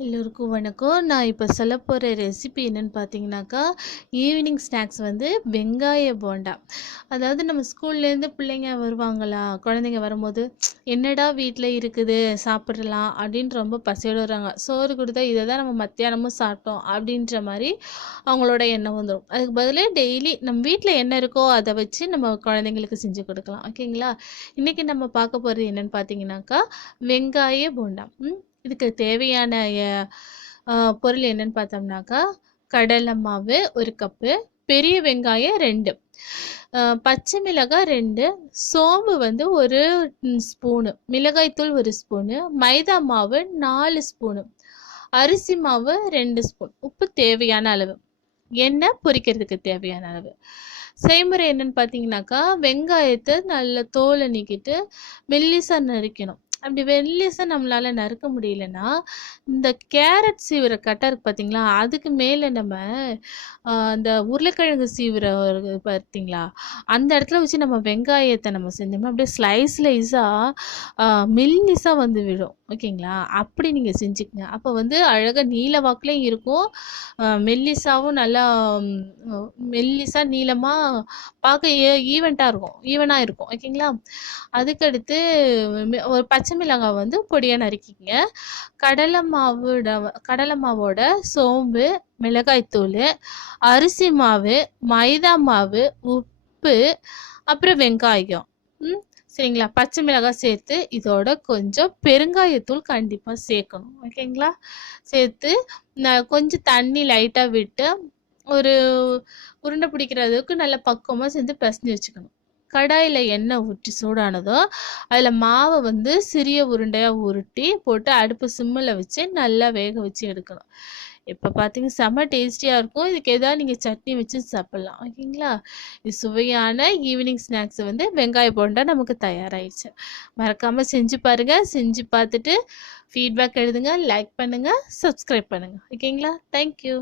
எல்லோருக்கும் வணக்கம். நான் இப்போ சொல்ல போகிற ரெசிபி என்னன்னு பார்த்தீங்கன்னாக்கா ஈவினிங் ஸ்நாக்ஸ் வந்து வெங்காய போண்டா. அதாவது நம்ம ஸ்கூல்லேருந்து பிள்ளைங்க வருவாங்களா குழந்தைங்க வரும்போது என்னடா வீட்டில் இருக்குது சாப்பிட்றலாம் அப்படின்னு ரொம்ப பசியோடு வராங்க. சோறு கொடுத்தா இதை தான் நம்ம மத்தியானமும் சாப்பிட்டோம் அப்படின்ற மாதிரி அவங்களோட எண்ணம் வந்துடும் அதுக்கு பதிலாக டெய்லி நம்ம வீட்டில் என்ன இருக்கோ அதை வச்சு நம்ம குழந்தைங்களுக்கு செஞ்சு கொடுக்கலாம். ஓகேங்களா? இன்றைக்கி நம்ம பார்க்க போகிறது என்னன்னு பார்த்தீங்கன்னாக்கா வெங்காய போண்டா. ம்? இதுக்கு தேவையான பொருள் என்னன்னு பார்த்தோம்னாக்கா கடலை மாவு ஒரு கப்பு பெரிய வெங்காயம் ரெண்டு. பச்சை மிளகாய் ரெண்டு சோம்பு வந்து ஒரு ஸ்பூனு மிளகாய்த்தூள் ஒரு ஸ்பூனு மைதா மாவு நாலு ஸ்பூனு அரிசி மாவு ரெண்டு ஸ்பூன் உப்பு தேவையான அளவு. எண்ணெய் பொரிக்கிறதுக்கு தேவையான அளவு. செய்முறை என்னன்னு பார்த்தீங்கன்னாக்கா வெங்காயத்தை நல்ல தோலை நீக்கிட்டு மெல்லிசா நறுக்கணும். அப்படி மெல்லிசா நம்மளால் நறுக்க முடியலன்னா இந்த கேரட் சீவிர கட்டை இருக்கு பார்த்தீங்களா அதுக்கு மேலே நம்ம இந்த உருளைக்கிழங்கு சீவிர பார்த்தீங்களா அந்த இடத்துல வச்சு நம்ம வெங்காயத்தை நம்ம செஞ்சோம்னா அப்படியே ஸ்லைஸ் ஸ்லைஸாக மெல்லிசாக வந்து விடும் ஓகேங்களா? அப்படி நீங்கள் செஞ்சுக்கங்க. அப்போ வந்து அழகாக நீல வாக்குலையும் இருக்கும். மெல்லிசாவும் நல்லா மெல்லிசாக நீளமாக பார்க்க ஈவெண்ட்டாக இருக்கும். ஈவனாக இருக்கும். ஓகேங்களா? அதுக்கடுத்து ஒரு பச்சை பச்சை மிளகாய் வந்து பொடியாக நறுக்கிக்கங்க. கடலை மாவோட கடலை மாவோட சோம்பு மிளகாய்த்தூள் அரிசி மாவு மைதா மாவு உப்பு அப்புறம் வெங்காயம். ம் சரிங்களா? பச்சை மிளகாய் சேர்த்து இதோட கொஞ்சம் பெருங்காயத்தூள் கண்டிப்பாக சேர்க்கணும். ஓகேங்களா? சேர்த்து நான் கொஞ்சம் தண்ணி லைட்டாக விட்டு ஒரு உருண்டை பிடிக்கிற அளவுக்கு நல்ல பக்குவமாக சேர்ந்து பிசைஞ்சு வச்சுக்கணும். கடாயில் எண்ணெய் ஊற்றி சூடானதும் அதில் மாவை வந்து சிறிய உருண்டையாக உருட்டி போட்டு அடுப்பு சிம்மில் வச்சு நல்லா வேக வச்சு எடுக்கணும். இப்போ பார்த்தீங்க செம்ம டேஸ்டியாக இருக்கும். இதுக்கு எதாவது நீங்கள் சட்னி வச்சு சாப்பிட்லாம். ஓகேங்களா? இது சுவையான ஈவினிங் ஸ்நாக்ஸ் வந்து வெங்காய போண்டா நமக்கு தயாராகிடுச்சு மறக்காமல் செஞ்சு பாருங்கள் செஞ்சு பார்த்துட்டு ஃபீட்பேக் எழுதுங்க லைக் பண்ணுங்கள் சப்ஸ்கிரைப் பண்ணுங்கள் ஓகேங்களா? தேங்க்யூ